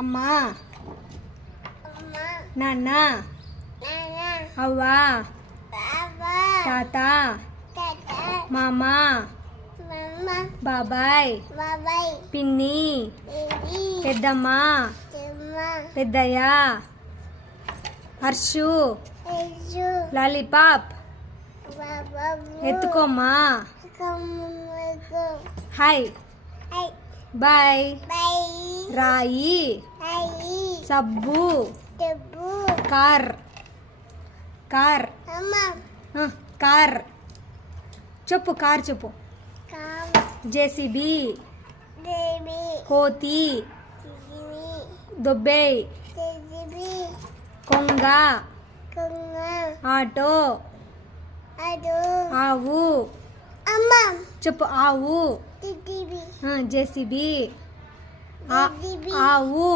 అమ్మా, నాన్న, అవ్వ, తాత, మామ, బాబాయ్, పిన్ని, పెద్దమ్మ, పెద్దయ్య, హర్షు, లాలీపాప్, ఎత్తుకోమ్మా, హాయ్, బాయ్, రాయి, సబ్బు, కార్, కార్, కార్ చెప్పు, కార్ చెప్పు. జేసీబీ, కోతి, దొబ్బే, కొంగ, ఆటో, ఆవు చెప్పు. ఆవు, జేసీబీ, ఆవు,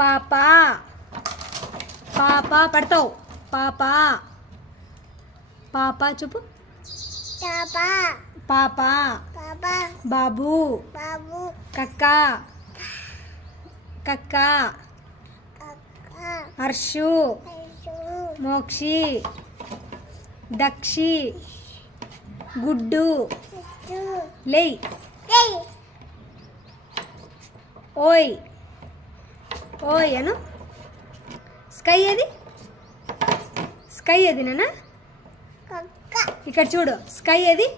పాప, పాప పడతావు, పాప, పాప చెప్పు. పాప, బాబు, కక్క, కక్క, హర్షు, మోక్షి, దక్షి, గుడ్డు, లేయ్, ఓయ్, ఓయ్ అను. స్కై ఏది? స్కై ఏది నాన్న? ఇక్కడ చూడు, స్కై ఏది?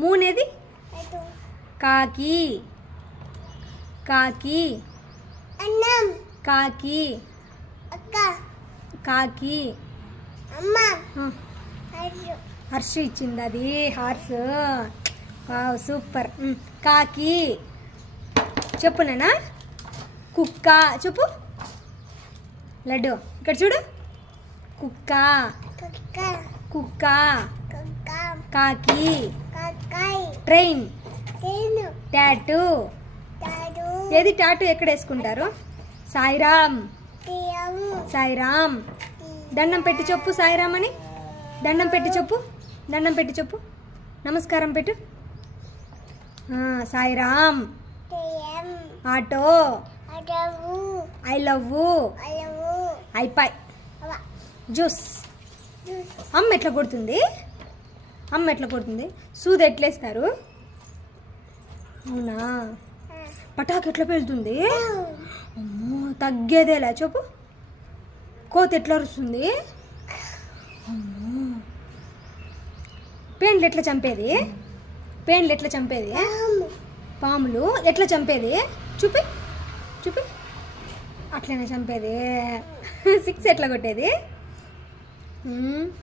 మూన్ ఏది? కాకి, కాకి, కాకి, కాకి, హర్షు ఇచ్చింది అది, హార్స్. సూపర్. కాకి చెప్పు నాన్న. కుక్క చెప్పు. లడ్డు ఇక్కడ చూడు, కుక్క, కుక్క, కాకి, ట్రైన్, టాటూ ఏది? టాటూ ఎక్కడ వేసుకుంటారు? సాయిరామ్, సాయిరామ్. దండం పెట్టి చెప్పు సాయిరామ్ అని. దండం పెట్టి చెప్పు, దండం పెట్టి చెప్పు, నమస్కారం పెట్టు. సాయిరామ్. ఆటో, ఐ లవ్, ఐపాయ్, జ్యూస్. అమ్మ ఎట్లా కొడుతుంది? అమ్మ ఎట్లా కొడుతుంది? సూది ఎట్లేస్తారు? అవునా? పటాకు ఎట్లా పెళ్తుంది? అమ్మో, తగ్గేదేలా చెప్పు. కోత ఎట్లా అరుస్తుంది? అమ్మో. పేండ్లు ఎట్లా చంపేది? పేండ్లు ఎట్లా చంపేది? పాములు ఎట్లా చంపేది? చూపి, చూపి. అట్లనే చంపేది. 6 ఎట్లా కొట్టేది?